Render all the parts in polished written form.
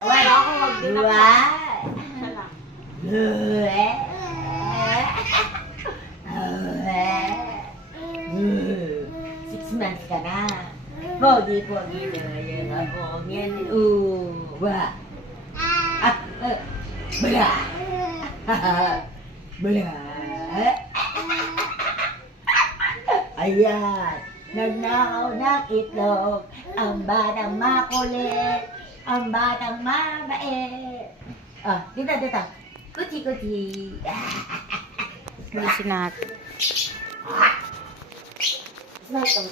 Wala ako, wag din ako. Six months ka na. Pogi-pogi na yun ako. Yan. Bala. Bala. Ayan. Nagnakaw na itlog. Ang batang makulit. Ang batang mabait. Dito. Kuti-kuti. Bilisin natin. Smile ka mo.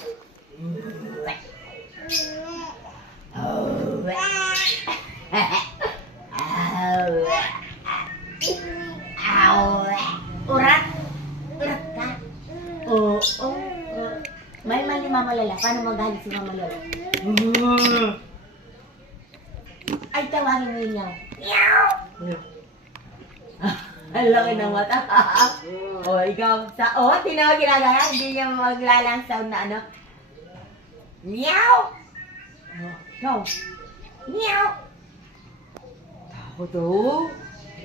Urat ka. Oo. May mali Mama Lola. Paano magalit si Mama Lola? Ay, tawagin mo yun niyaw. Meow! Ang laki ng mata. Ikaw. Tinawag ginagaya. Hindi niya maglalang sound na ano. Meow! Ikaw. Meow! Tako to.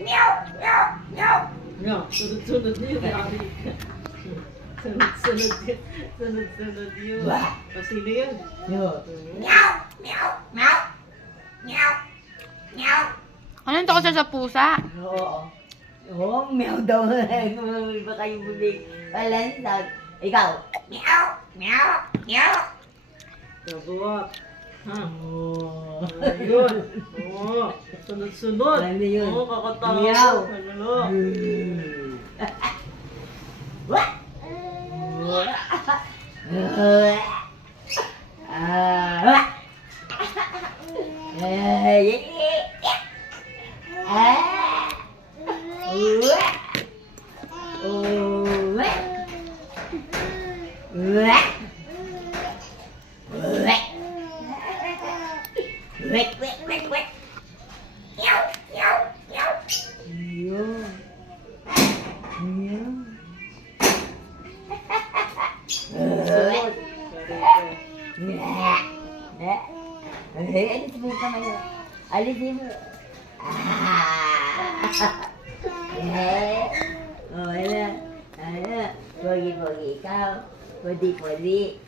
Meow! Meow! Meow! Nga, sunod-sunod niyo. Sunod-sunod yun. Wah! Sino yun? Meow! Meow! Meow! Meow! Meow! Meow! Anong to sa pusa? Oo, meow daw. Baka yung bubig. Palansag. Ikaw. Meow! Meow! Meow! Kabuwak. Ha? Ayun. Oo. Sunod-sunod. Ano yun? Oo, kakatawa. Meow. Ano? What? Sunod. Alisin mo yung kamay mo. Alisin mo. Wala. Pogi-pogi ikaw. Pudi-pudi.